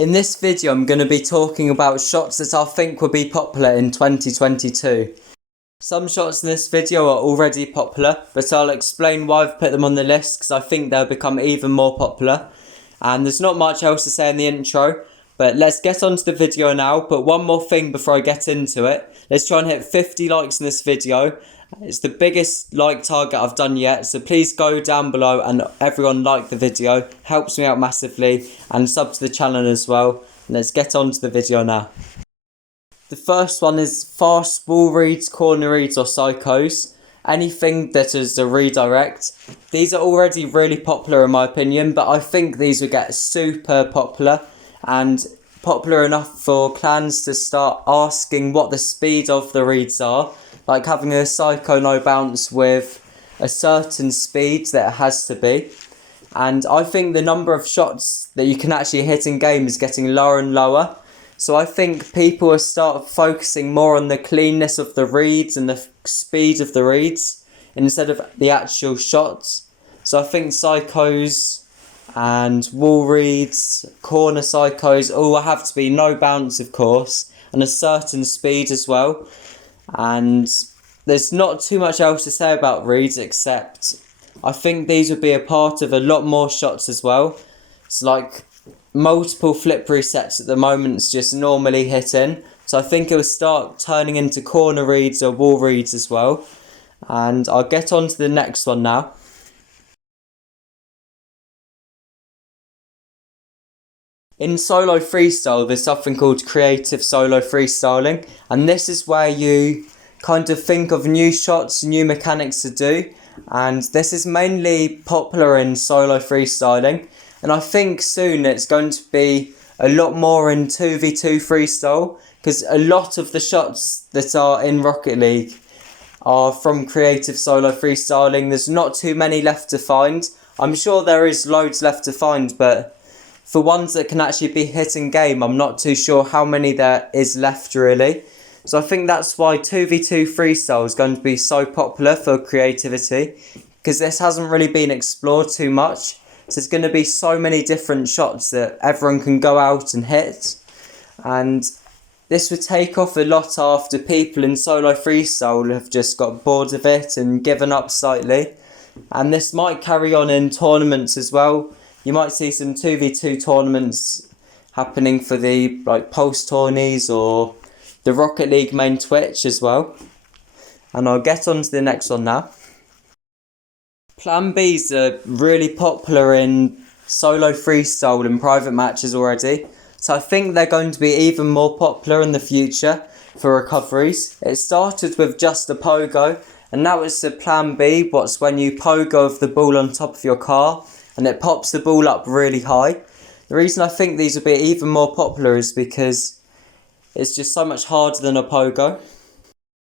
In this video I'm going to be talking about shots that I think will be popular in 2022. Some shots in this video are already popular, but I'll explain why I've put them on the list because I think they'll become even more popular. And there's not much else to say in the intro, but let's get on to the video now. But one more thing before I get into it, let's try and hit 50 likes in this video. It's the biggest like target I've done yet, so please go down below and everyone like the video, helps me out massively, and sub to the channel as well. Let's get on to the video now. The first one is fast ball reads, corner reads or psychos. Anything that is a redirect. These are already really popular in my opinion, but I think these will get super popular and popular enough for clans to start asking what the speed of the reads are. Like having a psycho no bounce with a certain speed that it has to be. And I think the number of shots that you can actually hit in game is getting lower and lower. So I think people will start focusing more on the cleanness of the reads and the speed of the reads instead of the actual shots. So I think psychos and wall reads, corner psychos all have to be no bounce of course, and a certain speed as well. And there's not too much else to say about reads except I think these would be a part of a lot more shots as well. It's like multiple flip resets at the moment it's just normally hitting. So I think it will start turning into corner reads or wall reads as well. And I'll get on to the next one now. In solo freestyle, there's something called creative solo freestyling, and this is where you kind of think of new shots, new mechanics to do, and this is mainly popular in solo freestyling, and I think soon it's going to be a lot more in 2v2 freestyle, because a lot of the shots that are in Rocket League are from creative solo freestyling. There's not too many left to find. I'm sure there is loads left to find, but for ones that can actually be hit in game, I'm not too sure how many there is left really. So I think that's why 2v2 freestyle is going to be so popular for creativity, because this hasn't really been explored too much. So there's going to be so many different shots that everyone can go out and hit. And this would take off a lot after people in solo freestyle have just got bored of it and given up slightly. And this might carry on in tournaments as well. You might see some 2v2 tournaments happening for the Pulse tourneys or the Rocket League main Twitch as well. And I'll get on to the next one now. Plan Bs are really popular in solo freestyle and private matches already. So I think they're going to be even more popular in the future for recoveries. It started with just a pogo, and now it's a Plan B, what's when you pogo with the ball on top of your car and it pops the ball up really high. The reason I think these will be even more popular is because it's just so much harder than a pogo.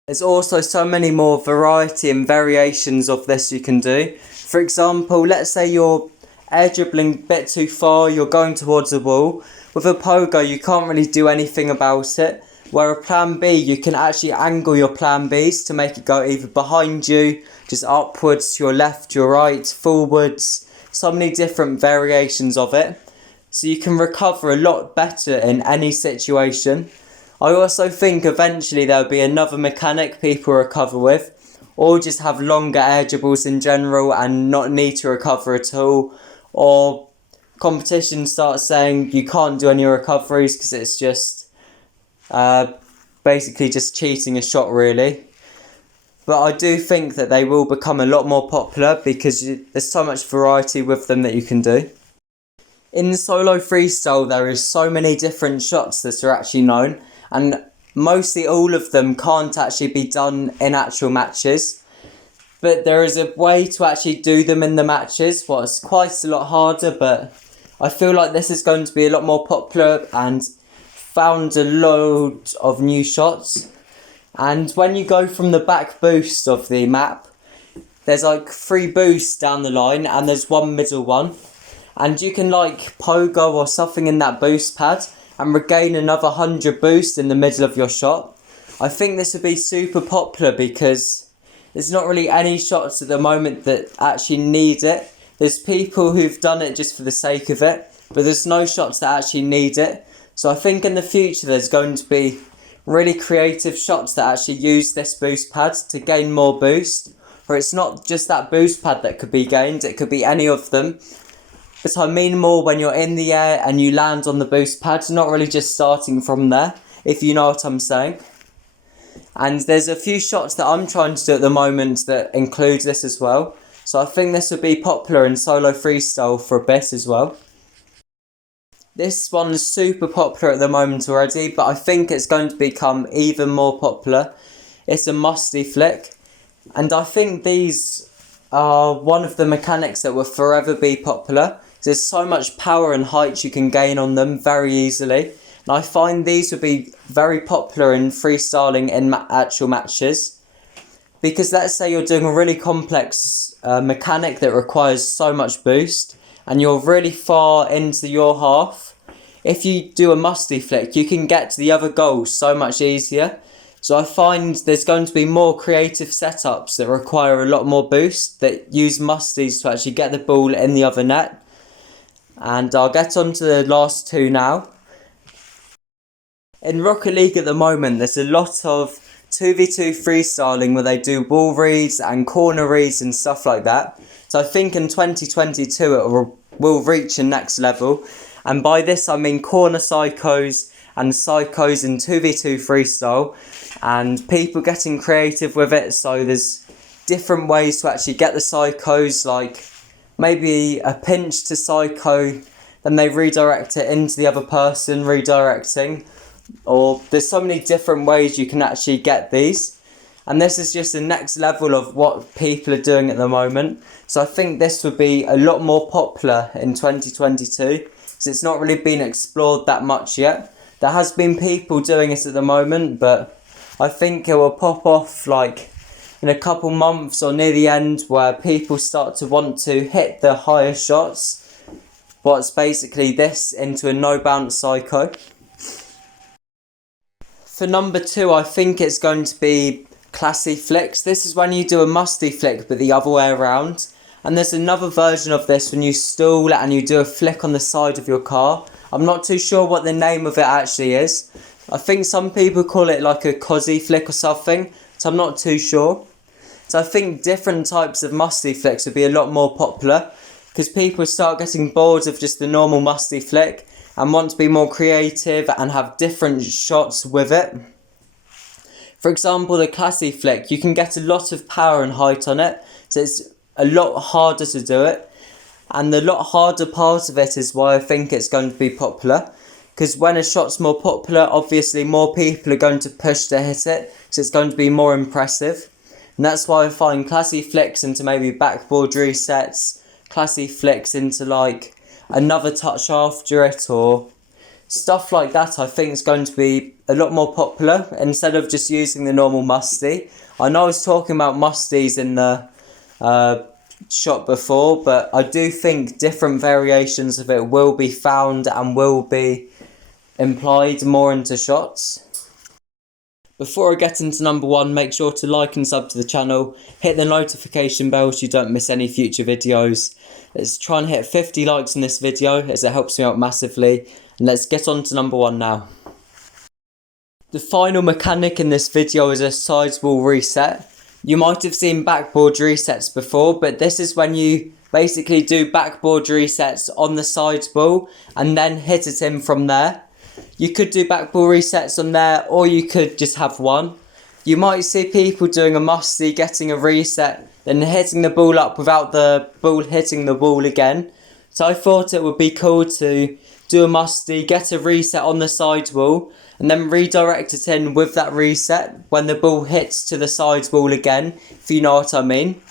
There's also so many more variety and variations of this you can do. For example, let's say you're air dribbling a bit too far, you're going towards a wall. With a pogo you can't really do anything about it. Where a Plan B, you can actually angle your Plan Bs to make it go either behind you, just upwards, to your left, your right, forwards. So many different variations of it. So you can recover a lot better in any situation. I also think eventually there'll be another mechanic people recover with, or just have longer air dribbles in general and not need to recover at all, or competitions start saying you can't do any recoveries because it's just basically just cheating a shot really. But I do think that they will become a lot more popular because there's so much variety with them that you can do. In solo freestyle there is so many different shots that are actually known, and mostly all of them can't actually be done in actual matches. But there is a way to actually do them in the matches. Well, it's quite a lot harder, but I feel like this is going to be a lot more popular and found a load of new shots. And when you go from the back boost of the map, there's 3 boosts down the line and there's one middle one. And you can pogo or something in that boost pad and regain another 100 boost in the middle of your shot. I think this would be super popular because there's not really any shots at the moment that actually need it. There's people who've done it just for the sake of it, but there's no shots that actually need it. So I think in the future there's going to be really creative shots that actually use this boost pad to gain more boost. Or it's not just that boost pad that could be gained, it could be any of them. But I mean more when you're in the air and you land on the boost pad, not really just starting from there, if you know what I'm saying. And there's a few shots that I'm trying to do at the moment that include this as well. So I think this would be popular in solo freestyle for a bit as well. This one's super popular at the moment already, but I think it's going to become even more popular. It's a musty flick. And I think these are one of the mechanics that will forever be popular. There's so much power and height you can gain on them very easily. And I find these would be very popular in freestyling in actual matches. Because let's say you're doing a really complex mechanic that requires so much boost, and you're really far into your half. If you do a musty flick, you can get to the other goal so much easier. So I find there's going to be more creative setups that require a lot more boost, that use musties to actually get the ball in the other net. And I'll get on to the last two now. In Rocket League at the moment, there's a lot of 2v2 freestyling where they do wall reads and corner reads and stuff like that. So I think in 2022 it will reach a next level. And by this I mean corner psychos and psychos in 2v2 freestyle. And people getting creative with it. So there's different ways to actually get the psychos, like maybe a pinch to psycho, then they redirect it into the other person, redirecting. Or there's so many different ways you can actually get these. And this is just the next level of what people are doing at the moment. So I think this would be a lot more popular in 2022, because it's not really been explored that much yet. There has been people doing it at the moment, but I think it will pop off like in a couple months or near the end, where people start to want to hit the higher shots. What's basically this into a no bounce psycho. For number 2, I think it's going to be classy flicks. This is when you do a musty flick but the other way around. And there's another version of this when you stall and you do a flick on the side of your car. I'm not too sure what the name of it actually is. I think some people call it like a cosy flick or something, so I'm not too sure. So I think different types of musty flicks would be a lot more popular, because people start getting bored of just the normal musty flick and want to be more creative and have different shots with it. For example, the classy flick, you can get a lot of power and height on it, so it's a lot harder to do it. And the lot harder part of it is why I think it's going to be popular. Because when a shot's more popular, obviously more people are going to push to hit it, so it's going to be more impressive. And that's why I find classy flicks into maybe backboard resets, classy flicks into like another touch after it, or stuff like that. I think it's going to be a lot more popular instead of just using the normal musty. I know I was talking about musties in the shot before, but I do think different variations of it will be found and will be implied more into shots. Before I get into number 1, make sure to like and sub to the channel, hit the notification bell so you don't miss any future videos. Let's try and hit 50 likes in this video, as it helps me out massively. And let's get on to number 1 now. The final mechanic in this video is a sidewall reset. You might have seen backboard resets before, but this is when you basically do backboard resets on the sidewall and then hit it in from there. You could do backboard resets on there, or you could just have one. You might see people doing a musty, getting a reset, then hitting the ball up without the ball hitting the wall again. So I thought it would be cool to do a musty, get a reset on the sidewall, and then redirect it in with that reset when the ball hits to the sidewall again, if you know what I mean.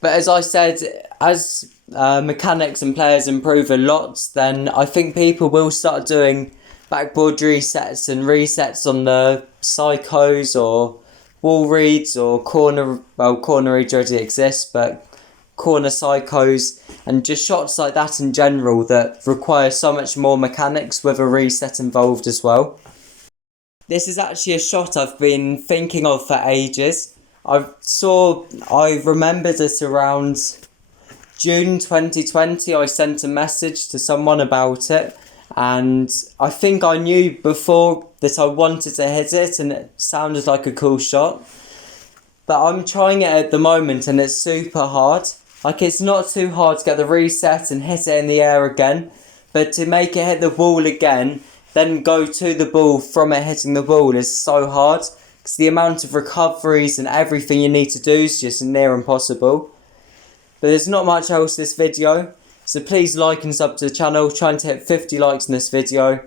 But as I said, as mechanics and players improve a lot, then I think people will start doing backboard resets and resets on the psychos or wall reads or corner reads already exist, but corner psychos and just shots like that in general that require so much more mechanics with a reset involved as well. This is actually a shot I've been thinking of for ages. I remembered it around June 2020 I sent a message to someone about it, and I think I knew before that I wanted to hit it and it sounded like a cool shot. But I'm trying it at the moment and it's super hard. Like, it's not too hard to get the reset and hit it in the air again, but to make it hit the ball again, then go to the ball from it hitting the ball is so hard, because the amount of recoveries and everything you need to do is just near impossible. But there's not much else this video, so please like and sub to the channel, trying to hit 50 likes in this video.